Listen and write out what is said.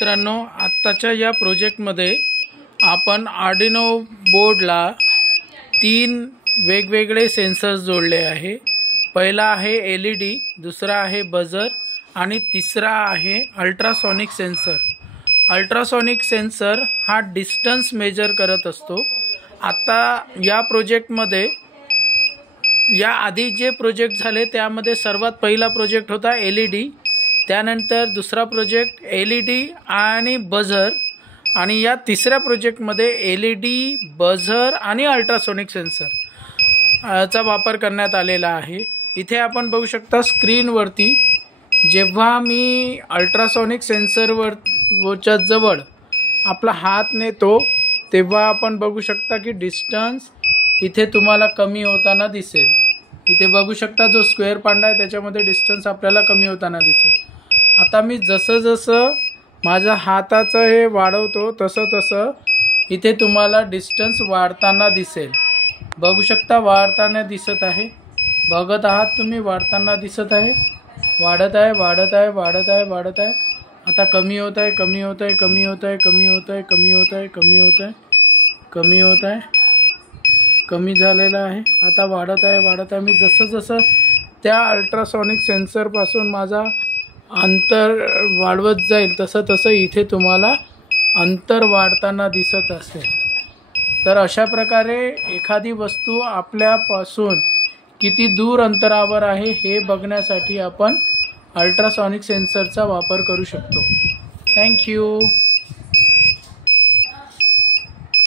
मित्रांनो, आत्ताच्या या प्रोजेक्टमध्ये आपण आर्डिनो बोर्डला 3 वेगवेगळे सेन्सर्स जोडले आहे। पहिला आहे LED, दुसरा आहे बजर आणि तिसरा आहे अल्ट्रासोनिक सेन्सर। अल्ट्रासोनिक सेन्सर हा डिस्टन्स मेजर करत असतो। आता या प्रोजेक्टमध्ये या आधी जे प्रोजेक्ट झाले त्यामध्ये सर्वात पहिला प्रोजेक्ट होता LED, त्यानंतर दुसरा प्रोजेक्ट LED आणि बजर, आणि या तिसऱ्या प्रोजेक्टमध्ये LED, बजर आणि अल्ट्रासोनिक सेन्सर चा वापर करण्यात आलेला आहे। इथे आपण बघू शकता स्क्रीनवरती जेव्हा मी अल्ट्रासोनिक सेन्सरवरच्या जवळ आपला हात नेतो तेव्हा आपण बघू शकता की डिस्टन्स इथे तुम्हाला कमी होताना दिसेल। इथे बघू शकता जो स्क्वेअर पांडा आहे त्याच्यामध्ये डिस्टन्स आपल्याला कमी होताना दिसेल। आता मी जसं माझ्या हाताचं हे वाढवतो तसं इथे तुम्हाला डिस्टन्स वाढताना दिसेल। बघू शकता वाढताना दिसत आहे, बघत आहात तुम्ही, वाढताना दिसत आहे, वाढत आहे वाढत आहे वाढत आहे वाढत आहे। आता कमी होत आहे कमी होत आहे कमी होत आहे कमी होत आहे कमी होत आहे कमी होत आहे कमी होत आहे, कमी झालेला आहे। आता वाढत आहे वाढत आहे। मी जसं त्या अल्ट्रासोनिक सेन्सरपासून माझा अंतर वाढवत जाईल तसं इथे तुम्हाला अंतर वाढताना दिसत असेल। तर अशा प्रकारे एखादी वस्तू आपल्यापासून किती दूर अंतरावर आहे हे बघण्यासाठी आपण अल्ट्रासोनिक सेन्सरचा वापर करू शकतो। थँक्यू।